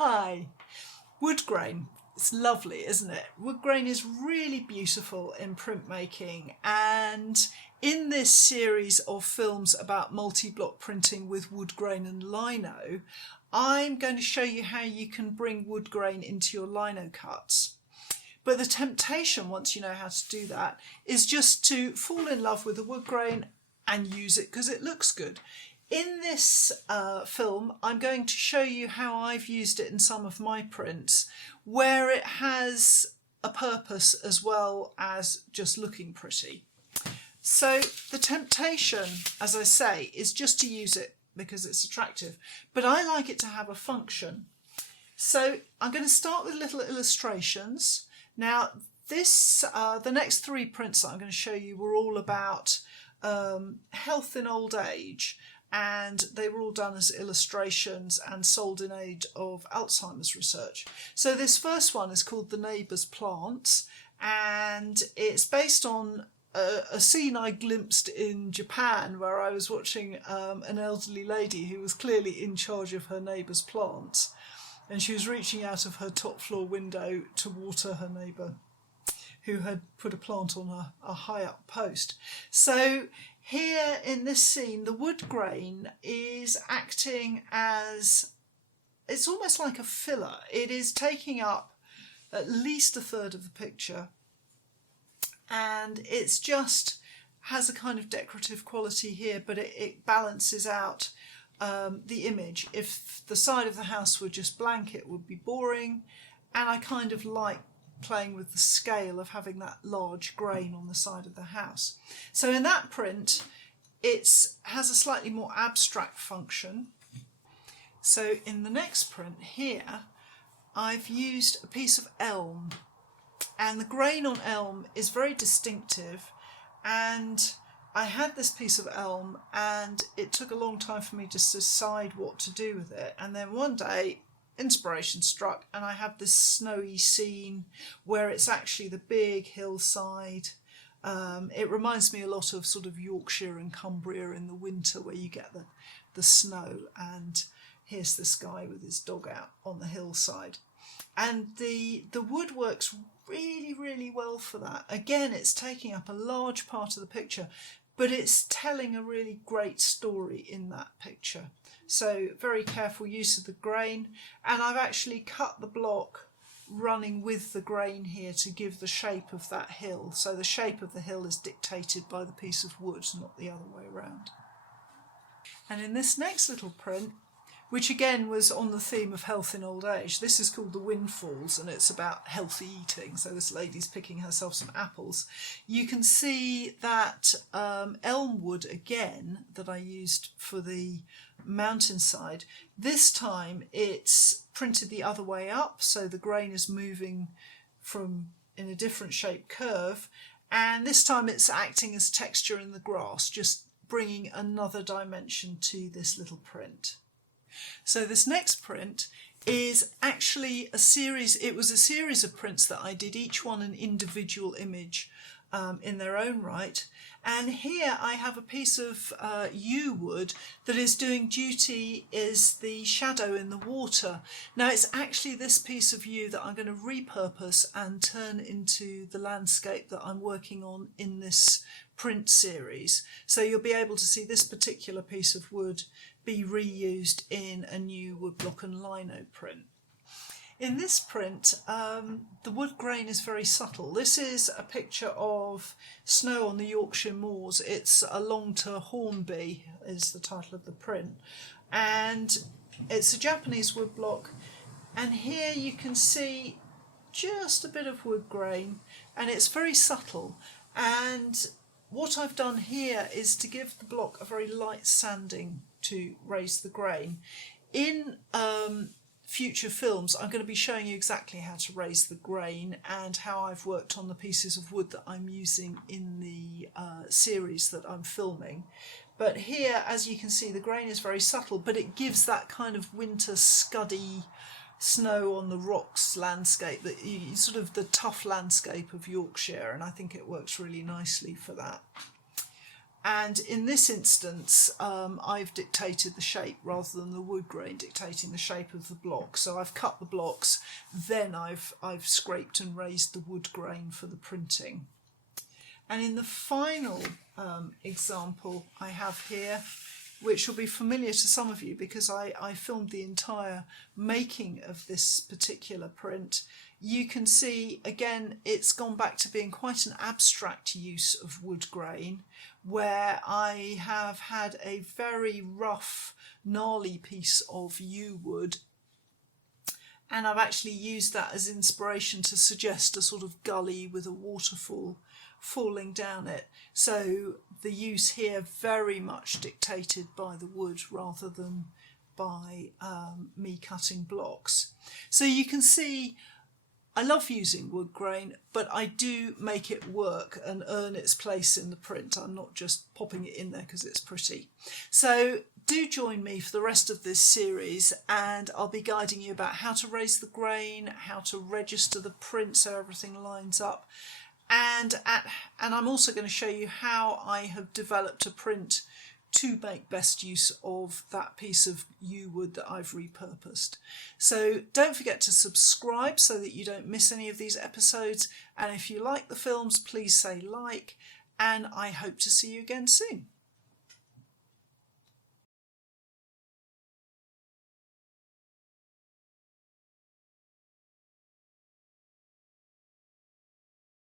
Hi. Woodgrain. It's lovely, isn't it? Woodgrain is really beautiful in printmaking, and in this series of films about multi-block printing with Woodgrain and Lino, I'm going to show you how you can bring Woodgrain into your Lino cuts. But the temptation, once you know how to do that, is just to fall in love with the Woodgrain and use it because it looks good. In this film, I'm going to show you how I've used it in some of my prints, where it has a purpose as well as just looking pretty. So the temptation, as I say, is just to use it because it's attractive, but I like it to have a function. So I'm going to start with little illustrations. Now, the next three prints that I'm going to show you were all about health in old age, and they were all done as illustrations and sold in aid of Alzheimer's research. So this first one is called the Neighbours Plants, and it's based on a scene I glimpsed in Japan where I was watching an elderly lady who was clearly in charge of her neighbour's plants, and she was reaching out of her top floor window to water her neighbour who had put a plant on a high up post. So here in this scene, the Woodgrain is acting as, it's almost like a filler. It is taking up at least a third of the picture, and it's just has a kind of decorative quality here, but it balances out the image. If the side of the house were just blank, it would be boring, and I kind of like playing with the scale of having that large grain on the side of the house. So in that print, it has a slightly more abstract function. So in the next print here, I've used a piece of elm, and the grain on elm is very distinctive, and I had this piece of elm and it took a long time for me to decide what to do with it, and then one day inspiration struck and I have this snowy scene where it's actually the big hillside. It reminds me a lot of sort of Yorkshire and Cumbria in the winter where you get the snow, and here's this guy with his dog out on the hillside. And the wood works really, really well for that. Again, it's taking up a large part of the picture, but it's telling a really great story in that picture. So very careful use of the grain, and I've actually cut the block running with the grain here to give the shape of that hill. So the shape of the hill is dictated by the piece of wood, not the other way around. And in this next little print, which again was on the theme of health in old age, this is called the Windfalls, and it's about healthy eating. So this lady's picking herself some apples. You can see that elm wood again that I used for the mountainside. This time it's printed the other way up, so the grain is moving from in a different shape curve, and this time it's acting as texture in the grass, just bringing another dimension to this little print. So this next print is actually a series. It was a series of prints that I did, each one an individual image in their own right. And here I have a piece of yew wood that is doing duty as the shadow in the water. Now it's actually this piece of yew that I'm going to repurpose and turn into the landscape that I'm working on in this print series. So you'll be able to see this particular piece of wood be reused in a new Woodblock and Lino print. In this print, the wood grain is very subtle. This is a picture of snow on the Yorkshire moors. It's Along to Hornby is the title of the print, and it's a Japanese woodblock, and here you can see just a bit of wood grain, and it's very subtle. And what I've done here is to give the block a very light sanding to raise the grain. In future films, I'm going to be showing you exactly how to raise the grain and how I've worked on the pieces of wood that I'm using in the series that I'm filming. But here, as you can see, the grain is very subtle, but it gives that kind of winter scuddy snow on the rocks landscape, that sort of the tough landscape of Yorkshire, and I think it works really nicely for that. And in this instance, I've dictated the shape rather than the wood grain dictating the shape of the block. So I've cut the blocks, then I've scraped and raised the wood grain for the printing. And in the final example I have here, which will be familiar to some of you because I filmed the entire making of this particular print, you can see again it's gone back to being quite an abstract use of wood grain, where I have had a very rough, gnarly piece of yew wood, and I've actually used that as inspiration to suggest a sort of gully with a waterfall falling down it. So the use here very much dictated by the wood rather than by me cutting blocks. So you can see I love using wood grain, but I do make it work and earn its place in the print. I'm not just popping it in there because it's pretty. So do join me for the rest of this series, and I'll be guiding you about how to raise the grain, how to register the print so everything lines up, and I'm also going to show you how I have developed a print to make best use of that piece of yew wood that I've repurposed. So don't forget to subscribe so that you don't miss any of these episodes, and if you like the films, please say like, and I hope to see you again soon.